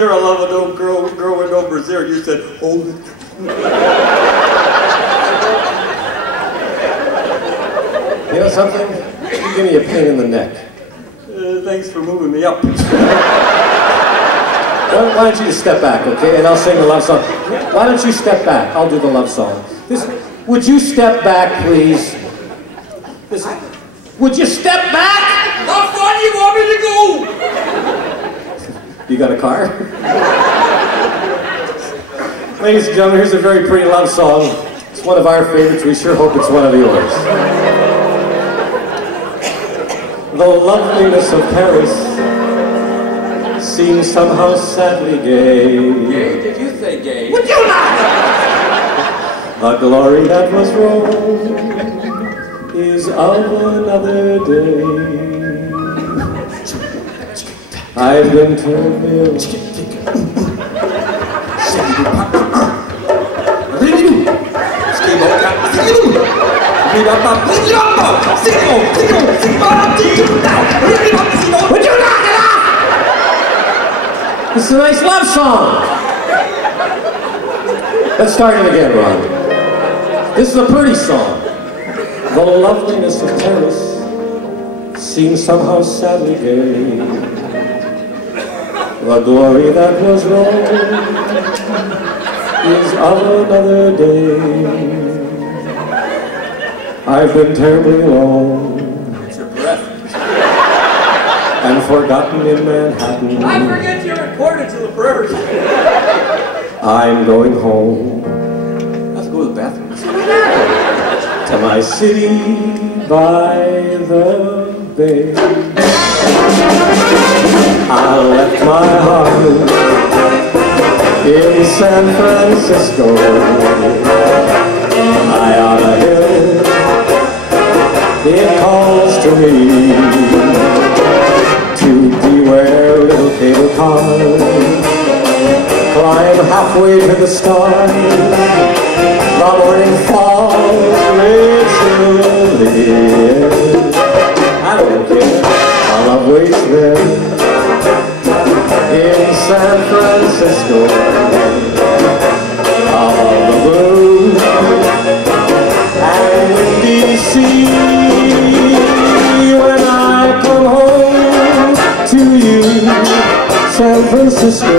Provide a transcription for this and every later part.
I love a no girl with no brassiere. You said, hold it. You know something? You give me a pain in the neck. Thanks for moving me up. Why don't you just step back, okay? And I'll sing the love song. Why don't you step back? I'll do the love song. Would you step back, please? Would you step back? How far do you want me to go? You got a car? Ladies and gentlemen, here's a very pretty love song. It's one of our favorites. We sure hope it's one of yours. The loveliness of Paris seems somehow sadly gay. Gay? Did you say gay? Would you not? The glory that was Rome is of another day. I've been turned ill. Would you knock it off? This is a nice love song. Let's start it again, Ron. This is a pretty song. The loveliness of Paris seems somehow sadly gay. The glory that was Rome is of another day. I've been terribly alone. It's your breath. And forgotten in Manhattan. I forget you recorded to the prayers. I'm going home. Let's go to the bathroom. To my city by the bay. I left my heart in San Francisco. High on a hill, it calls to me to beware little cable cars. Climb halfway to the stars. The morning falls richly. I don't care, our love waits there in San Francisco. All the blue and windy sea. When I come home to you, San Francisco,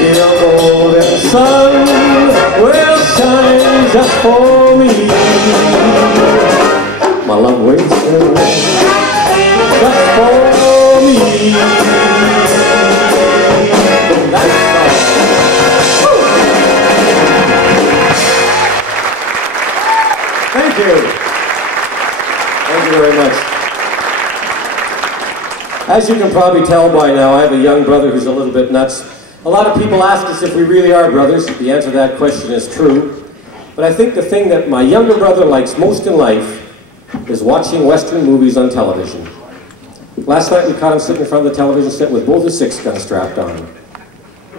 your golden sun will shine just for me. My love waits there just for me. Thank you. Thank you very much. As you can probably tell by now, I have a young brother who's a little bit nuts. A lot of people ask us if we really are brothers. The answer to that question is true. But I think the thing that my younger brother likes most in life is watching Western movies on television. Last night we caught him sitting in front of the television set with both his 6-gun strapped on.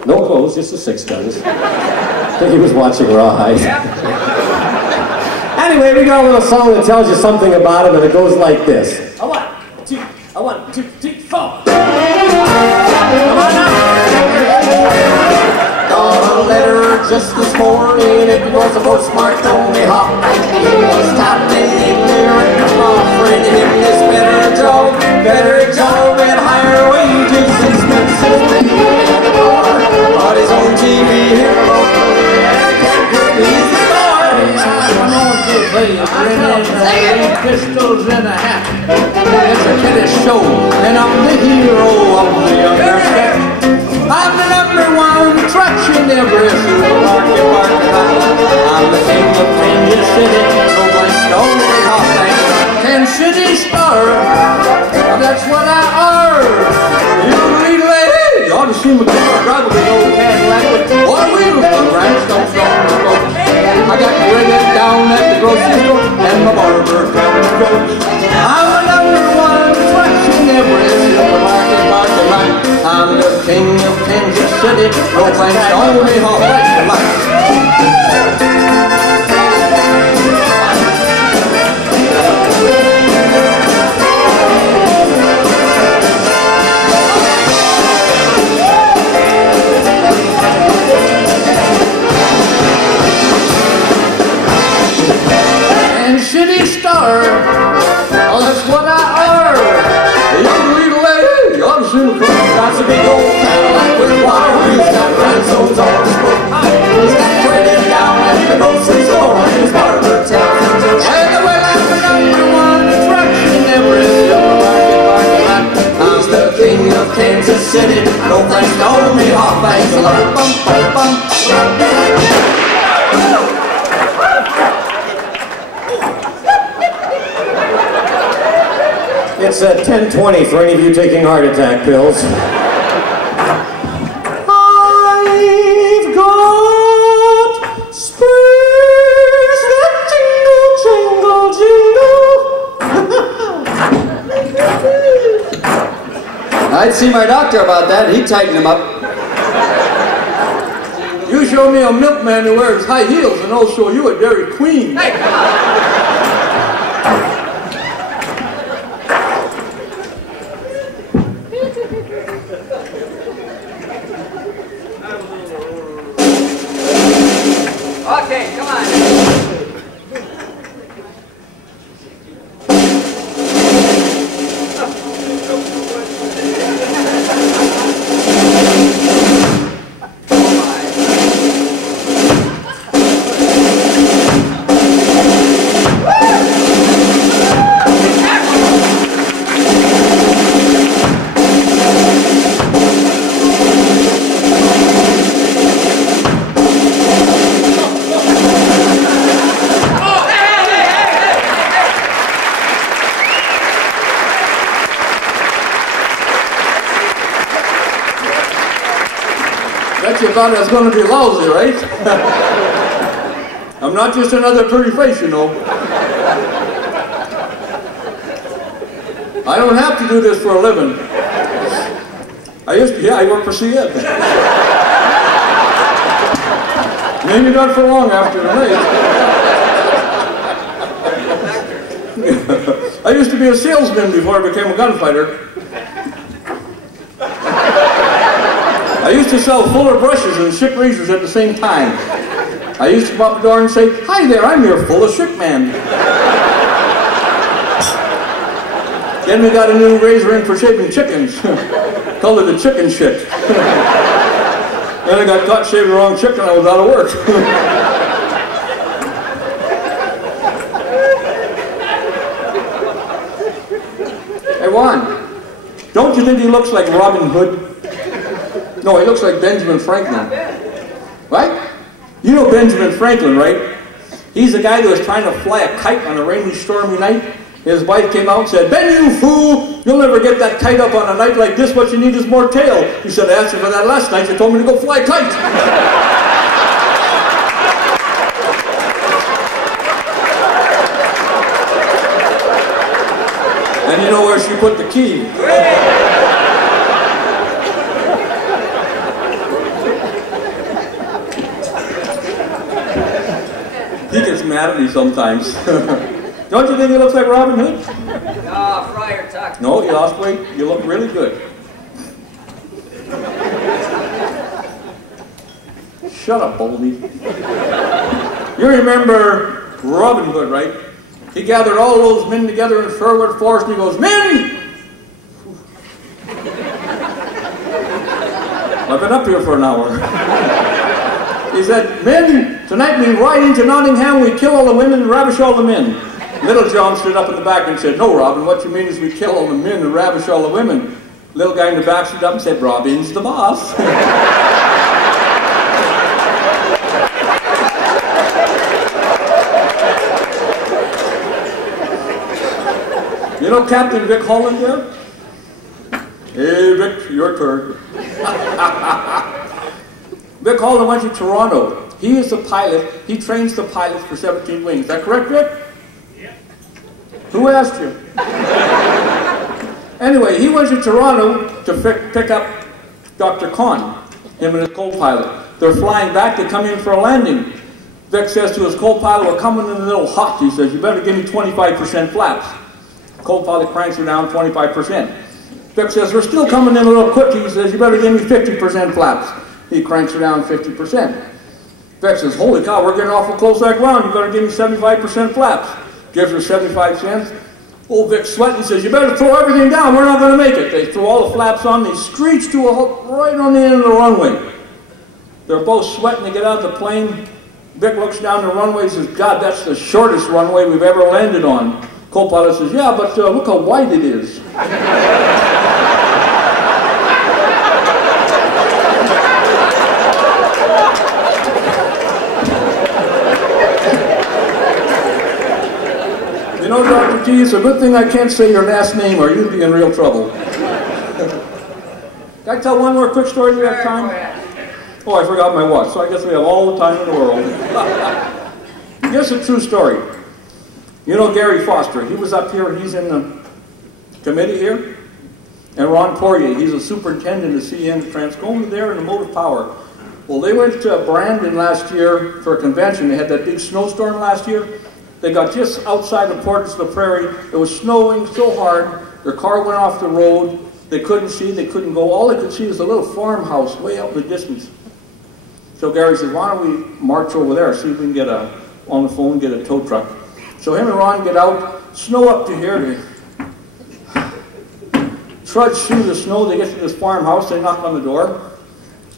No clothes, just the 6-guns. I think he was watching Rawhide. Anyway, we got a little song that tells you something about him, and it goes like this. A 1, 2, 3, 4. Come on now. Got a letter just this morning. It was a postmark on me hot. He was typing in there and offering him this better job and higher wages, expensive living at the door. But his own TV here locally and can't please the star. Come on, play pistols in a hat. It's a kiddish show, and I'm the hero of the understand. I'm the #1 attraction every supermarket parking lot. I'm the king of Kansas City, no blank, only hot thing. Kansas City star, that's what I are. You lead lady, you ought to see my car drive with an old Cadillac with four wheels on rhinestones on the road. I got bread down at the grocery store, and my barber comes close. I'm the #1 attraction every supermarket parking lot. I'm the king of Kansas City, no thanks, only hot like the light. It's at 10:20 for any of you taking heart attack pills. I've got spurs that jingle, jingle. I'd see my doctor about that. He'd tighten him up. You show me a milkman who wears high heels, and I'll show you a Dairy Queen. Hey, come on. Okay, come on. You thought I was going to be lousy, right? I'm not just another pretty face, you know. I don't have to do this for a living. I work for CN. Maybe not for long after tonight. I used to be a salesman before I became a gunfighter. I used to sell Fuller brushes and Schick razors at the same time. I used to come up the door and say, "Hi there, I'm your Fuller Schick man." Then we got a new razor in for shaving chickens. Called it the chicken Schick. Then I got caught shaving the wrong chicken and I was out of work. Hey Juan, don't you think he looks like Robin Hood? No, he looks like Benjamin Franklin. Right? You know Benjamin Franklin, right? He's the guy that was trying to fly a kite on a rainy, stormy night. His wife came out and said, "Ben, you fool! You'll never get that kite up on a night like this. What you need is more tail." He said, "I asked you for that last night. You told me to go fly a kite." And you know where she put the key? He gets mad at me sometimes. Don't you think he looks like Robin Hood? No, Friar Tuck. No, you lost weight. You look really good. Shut up, Boldy. You remember Robin Hood, right? He gathered all those men together in Sherwood Forest and he goes, "Men! I've been up here for an hour." He said, "Men, tonight we ride into Nottingham, we kill all the women and ravish all the men." Little John stood up in the back and said, "No, Robin, what you mean is we kill all the men and ravish all the women." Little guy in the back stood up and said, "Robin's the boss." You know Captain Vic Holland there? Hey, Vic, your turn. Vic Holland went to Toronto. He is the pilot. He trains the pilots for 17 Wings. Is that correct, Vic? Yeah. Who asked you? Anyway, he went to Toronto to pick up Dr. Kahn, him and his co-pilot. They're flying back. They come in for a landing. Vic says to his co-pilot, "We're coming in a little hot." He says, "You better give me 25% flaps." Co-pilot cranks her down 25%. Vic says, "We're still coming in a little quick." He says, "You better give me 50% flaps." He cranks her down 50%. Vic says, "Holy cow, we're getting awful close to that ground. You better give me 75% flaps." Gives her 75 cents. Old Vic's sweating. He says, "You better throw everything down. We're not going to make it." They throw all the flaps on. They screech to a halt right on the end of the runway. They're both sweating to get out of the plane. Vic looks down the runway and says, "God, that's the shortest runway we've ever landed on." Co-pilot says, "Yeah, but look how wide it is." You know Dr. guarantee you it's a good thing I can't say your last name or you'd be in real trouble. Can I tell one more quick story? Do we have time? Oh, I forgot my watch, so I guess we have all the time in the world. Here's a true story. You know Gary Foster, he was up here, he's in the committee here. And Ron Poirier, he's a superintendent of CN Transcoma there in the motive power. Well, they went to Brandon last year for a convention. They had that big snowstorm last year. They got just outside the Portage of the Prairie. It was snowing so hard, their car went off the road. They couldn't see, they couldn't go. All they could see was a little farmhouse way out in the distance. So Gary said, why don't we march over there, see if we can get on the phone, get a tow truck. So him and Ron get out, snow up to here. They trudge through the snow, they get to this farmhouse, they knock on the door.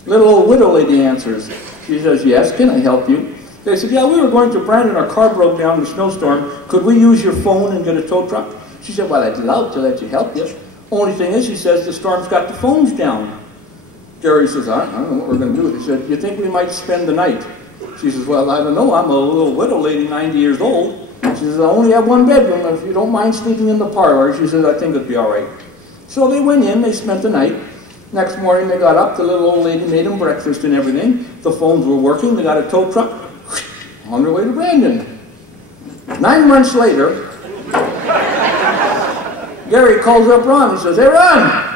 Little old widow lady answers. She says, yes, can I help you? They said, yeah, we were going to Brandon, our car broke down in the snowstorm. Could we use your phone and get a tow truck? She said, well, I'd love to let you help you. Only thing is, she says, the storm's got the phones down. Gary says, I don't know what we're going to do. He said, you think we might spend the night? She says, well, I don't know. I'm a little widow lady, 90 years old. She says, I only have one bedroom. If you don't mind sleeping in the parlor, she says, I think it'd be all right. So they went in, they spent the night. Next morning they got up, the little old lady made them breakfast and everything. The phones were working, they got a tow truck on their way to Brandon. 9 months later, Gary calls up Ron. He says, hey, Ron!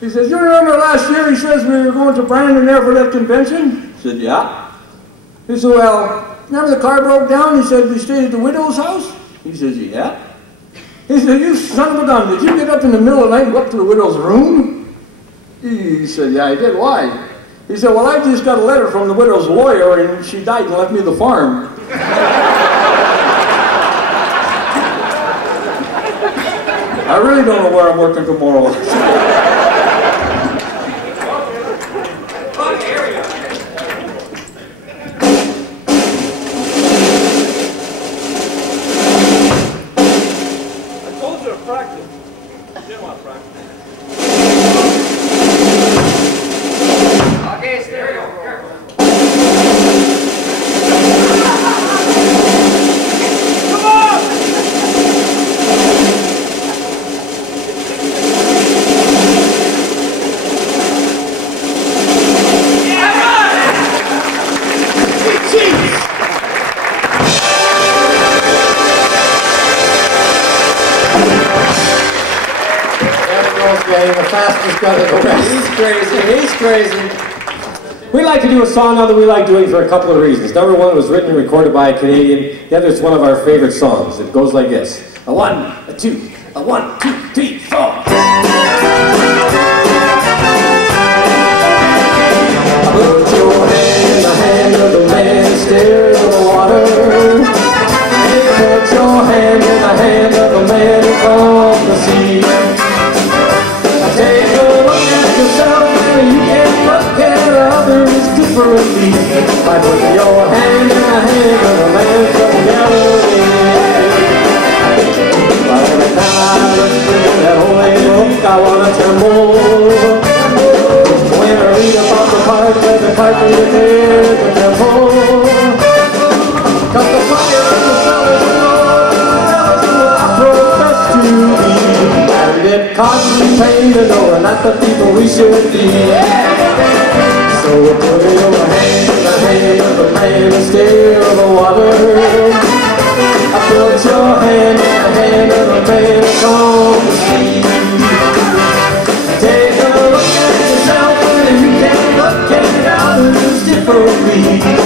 He says, you remember last year, he says, we were going to Brandon there for that convention? He said, yeah. He said, well, remember the car broke down? He said, we stayed at the widow's house? He says, yeah. He said, you son of a gun, did you get up in the middle of the night and go up to the widow's room? He said, yeah, I did. Why? He said, well, I just got a letter from the widow's lawyer and she died and left me the farm. I really don't know where I'm working tomorrow. I told you to practice. You didn't want to practice. Okay, stereo. Come on! The fastest brother. He's crazy, he's crazy. We like to do a song now that we like doing for a couple of reasons. Number one, it was written and recorded by a Canadian. The other is one of our favorite songs. It goes like this. A 1, a 2, a 1, 2, 3, 4. Put your hand in the hand of the man who stirs the water. Put your hand in the hand of the man who calms the sea. Take a look at yourself and you can look at others differently by putting your hand in the hand of a man from Galilee. But every time I look through that holy book, I want to tremble. When I read about the part where the carpenter tears the temple, 'cause the fire of the sun is Lord, I profess to be. And it causes me pain to know we're not the people we should be. So put your hand in the hand of the man who stirs the water. I put your hand in the hand of the man who calms the sea. Take a look at yourself and you can look at others differently.